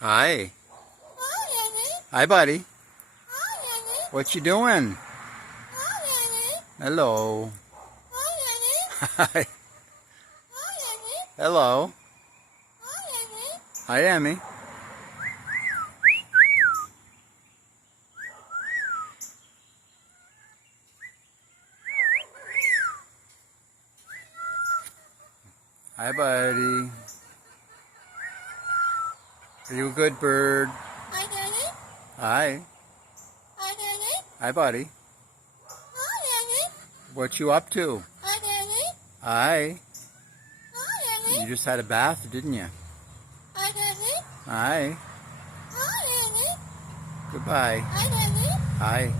Hi. Hi, Daddy. Hi, buddy. Hi, Daddy. What you doing? Hi, Daddy. Hello. Hi, Daddy. Hi. Hi, Daddy. Hello. Hi, Daddy. Hi, Emmy. Hi, buddy. Are you a good bird? Hi, Daddy. Hi. Hi, Daddy. Hi, buddy. Hi, Daddy. What you up to? Hi, Daddy. Hi. Hi, You Daddy. just had a bath, didn't you? Hi, Daddy. Hi. Hi, Daddy. Goodbye. Hi, Daddy. Hi.